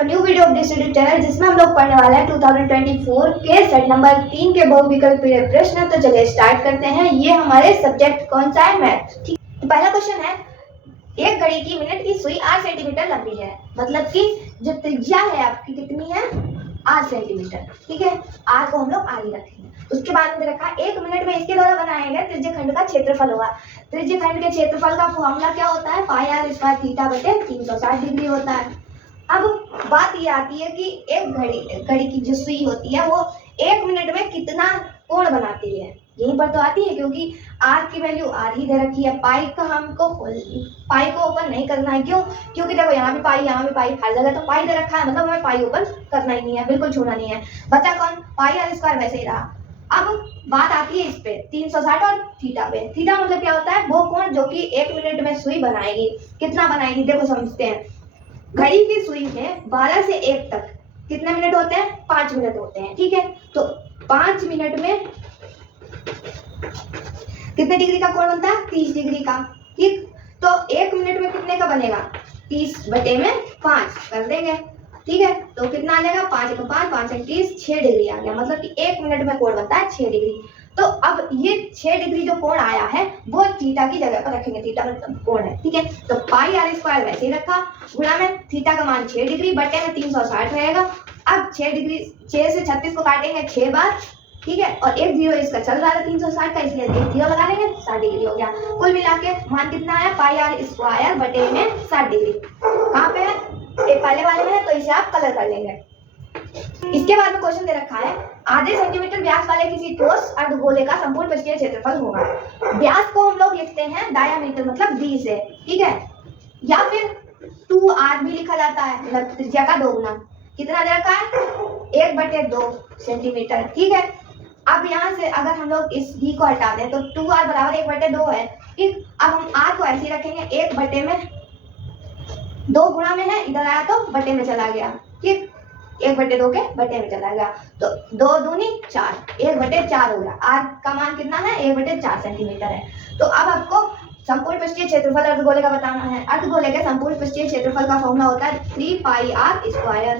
To new video of this YouTube channel जिसमें हम लोग पढ़ने वाले हैं 2024 के सेट नंबर 3 के बहुविकल्पीय प्रश्न। तो चलिए स्टार्ट करते हैं। ये हमारे सब्जेक्ट कौन सा है? मैथ। ठीक, तो पहला क्वेश्चन है, एक घड़ी की मिनट की सुई 8 सेंटीमीटर लंबी है, मतलब कि जो त्रिज्या है आपकी कितनी है? 8 सेंटीमीटर। ठीक है, आर को हम लोग आर ही रखेंगे। उसके बाद में रखा 1 मिनट में इसके द्वारा बनाया गया त्रिज्य खंड का क्षेत्रफल होगा। त्रिज्य खंड के क्षेत्रफल का फॉर्मूला क्या होता है? पाई आर स्क्वायर थीटा बटे 360 डिग्री होता है। अब बात ये आती है कि एक घड़ी की जो सुई होती है वो 1 मिनट में कितना कोण बनाती है, यहीं पर तो आती है, क्योंकि आर की वैल्यू आर ही दे रखी है। पाई का हमको पाई को ओपन नहीं करना है, क्यों? क्योंकि देखो यहाँ भी पाई, यहाँ भी पाई, हर जगह तो पाई दे रखा है, मतलब हमें पाई ओपन करना ही नहीं है, बिल्कुल छूना नहीं है। बचा कौन? पाई आर स्क्वायर वैसे ही रहा। अब बात आती है इस पे 360 और थीटा पे। थीटा मतलब क्या होता है? वो कोण जो कि 1 मिनट में सुई बनाएगी। कितना बनाएगी देखो समझते हैं। घड़ी की सुई में 12 से 1 तक कितने मिनट होते हैं? 5 मिनट होते हैं। ठीक है, तो 5 मिनट में कितने डिग्री का कोण बनता है? 30 डिग्री का। ठीक, तो 1 मिनट में कितने का बनेगा? 30 बटे में 5 कर देंगे। ठीक है, तो कितना आ जाएगा? 5 को 5, 5 से 30, 6 डिग्री आ गया, मतलब कि 1 मिनट में कोण बनता है 6 डिग्री। तो अब ये 6 डिग्री जो कोण आया है वो थीटा की जगह पर रखेंगे। थीटा मतलब कोण है। ठीक है, तो पाई आर स्क्वायर वैसे ही रखा, गुणा में थीटा का मान 6 डिग्री बटे में 360 रहेगा। अब 6 डिग्री, 6 से 36 को काटेंगे 6 बार। ठीक है, और एक जीरो इसका चल रहा है 360 का, इसलिए एक जीरो लगा लेंगे, 60 डिग्री हो गया। कुल मिला के मान कितना आया? पाई आर स्क्वायर बटे में 60 डिग्री। कहाँ पे है? एक पहले वाले में है, तो इसे आप कलर कर लेंगे। इसके बाद में क्वेश्चन दे रखा है, आधे सेंटीमीटर व्यास वाले किसी ठोस अर्धगोले का संपूर्ण पृष्ठीय क्षेत्रफल होगा। व्यास को हम लोग लिखते हैं डायामीटर, मतलब 20 है। ठीक है, या फिर 2r भी लिखा जाता है, मतलब त्रिज्या का 2 गुना। कितना दे रखा है? 1/2 सेंटीमीटर। ठीक है, अब यहाँ से अगर हम लोग इस d को हटा दें तो 2r बराबर 1/2 है। ठीक, अब हम r को ऐसे ही रखेंगे, 1 बटे में 2 गुणा में है, इधर आया तो बटे में चला गया। ठीक, 1/2 के बटे में चला गया, तो 2 दूनी 4, 1/4 हो गया। r का मान कितना है? 1/4 सेंटीमीटर है। तो अब आपको संपूर्ण पृष्ठीय क्षेत्रफल अर्धगोले का बताना है। अर्धगोले के संपूर्ण पृष्ठीय क्षेत्रफल का फॉर्मूला होता है 3 पाई आर स्क्वायर।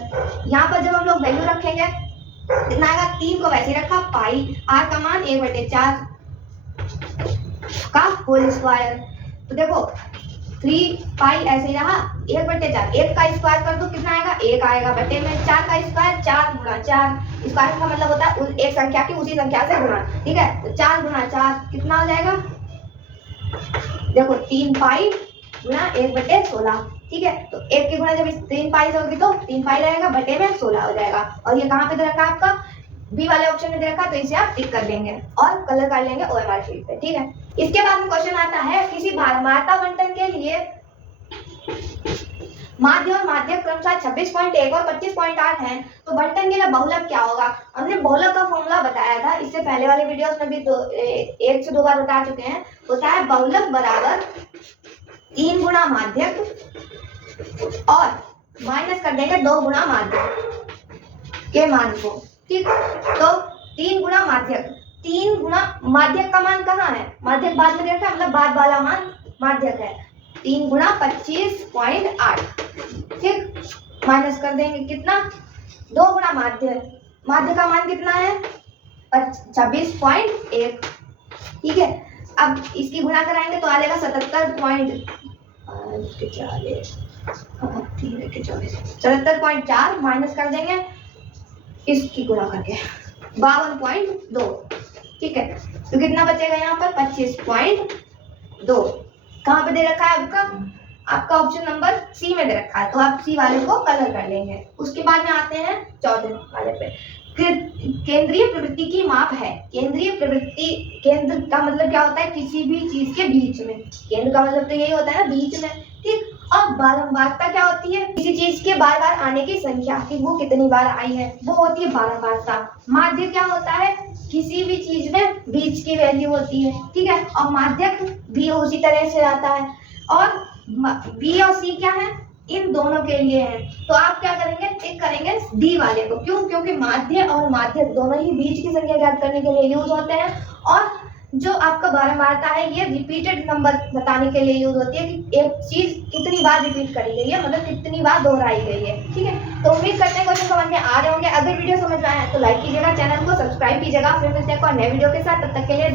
यहाँ पर जब हम लोग वैल्यू रखेंगे कितना आएगा? 3 को वैसे रखा, पाई आर का मान 1/4 का होल स्क्वायर। तो देखो 3 पाई ऐसे ही रहा, 1/4, 1 का स्क्वायर कर दो कितना आएगा? 1 आएगा, बटे में 4 का स्क्वायर, 4 गुणा 4। स्क्वायर का मतलब होता है एक संख्या की उसी संख्या से गुणा। ठीक है, तो 4 गुणा 4 कितना हो जाएगा? देखो 3 पाई गुणा 1/16। ठीक है, तो 1 की गुणा जब 3 पाई से होगी तो 3 पाई रहेगा, बटे में 16 हो जाएगा। और ये कहाँ पे दे रखा है आपका? बी वाले ऑप्शन में दे रखा है, तो इसे आप टिक कर देंगे और कलर कर लेंगे ओएमआर शीट पे। ठीक है, इसके बाद में क्वेश्चन आता है, किसी भारमात्रा बंटन के लिए माध्य और माध्यक क्रमशः 26.1 और 25.8 है, तो बंटन के लिए बहुलक क्या होगा? हमने बहुलक का फॉर्मूला बताया था, इससे पहले वाले वीडियोस में भी 1 से 2 बार बता चुके हैं। होता है बहुलक बराबर 3 गुणा माध्यक और माइनस कर देंगे 2 गुणा माध्यक के मान को। ठीक, तो 3 गुणा माध्यक, 3 गुणा माध्यक का मान कहाँ है? माध्यक बाद में देखा, मतलब बाद वाला मान माध्यक है। 3 गुणा 25.8। ठीक, माइनस कर देंगे कितना? 2 गुणा माध्य, माध्य का मान कितना है? 26.1। ठीक है, अब इसकी गुणा कराएंगे तो आ जाएगा 77.4 माइनस कर देंगे इसकी गुणा करके 52.2। ठीक है, तो कितना बचेगा यहाँ पर? 25.2। कहाँ पे दे रखा है आपका? आपका ऑप्शन नंबर सी में दे रखा है, तो आप सी वाले को कलर कर लेंगे। उसके बाद में आते हैं 14 वाले पे। केंद्रीय प्रवृत्ति की माप है। केंद्रीय प्रवृत्ति, केंद्र का मतलब क्या होता है? किसी भी चीज के बीच में। केंद्र का मतलब तो यही होता है ना, बीच में। ठीक, और बारंबारता क्या होती है? किसी चीज के बार बार आने की संख्या कि वो कितनी बार आई है, वो होती है बारंबारता। माध्य क्या होता है? किसी भी चीज में बीच की वैल्यू होती है। ठीक है, और माध्यक भी उसी तरह से आता है। और बी और सी क्या है? इन दोनों के लिए है, तो आप क्या करेंगे? टिक करेंगे डी वाले को। क्यों? क्योंकि माध्य और माध्यक दोनों ही बीच की संख्या ज्ञात करने के लिए यूज होते हैं। और जो आपका बारंबारता है ये रिपीटेड नंबर बताने के लिए यूज होती है कि एक चीज कितनी बार रिपीट करी गई है, मतलब कितनी बार दोहराई गई है। ठीक है, तो उम्मीद करते हैं क्वेश्चन समझ में आ रहे होंगे। अगर वीडियो समझ में आया तो लाइक कीजिएगा, चैनल को सब्सक्राइब कीजिएगा। फिर मिलते हैं एक और नए वीडियो के साथ, तब तक के लिए